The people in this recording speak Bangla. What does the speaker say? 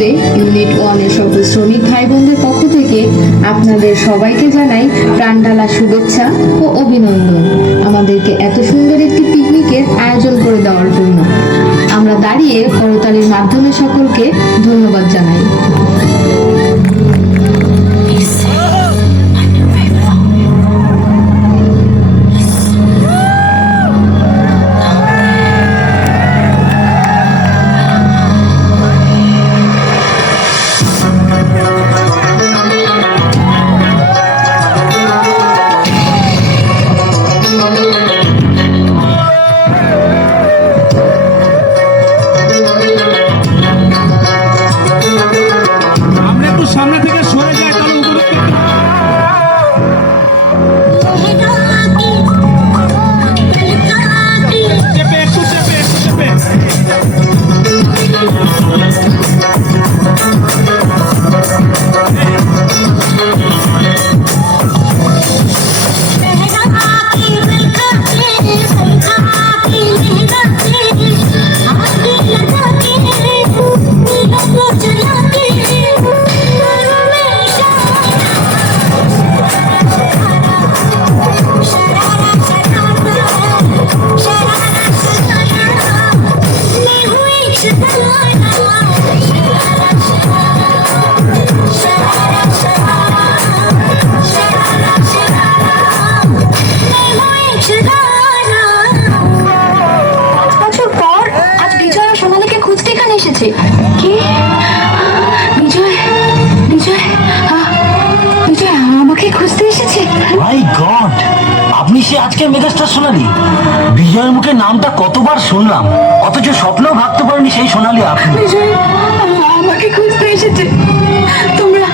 গ্রুপে ইউনিট 1 এর সকল শ্রমিক ভাই বোনদের পক্ষ থেকে আপনাদের সবাইকে জানাই প্রাণঢালা শুভেচ্ছা ও অভিনন্দন আমাদেরকে এত সুন্দর একটি পিকনিকের আয়োজন করে দেওয়ার জন্য। আমরা দাঁড়িয়ে করতালির মাধ্যমে সকলকে ধন্যবাদ জানাই। সামনে থেকে সরে যায় তাহলে উপরে চেপে একটু চেপে কি বিজয় বিজয় বিজয় আমাকে খুঁজতে এসেছে। মাই গড, আপনি সে আজকের মেগাস্টার সোনালি। বিজয়ের মুখে নামটা কতবার শুনলাম, অথচ স্বপ্নেও ভাবতে পারিনি সেই সোনালি আপনি। বিজয় আমাকে খুঁজতে এসেছে। তোমরা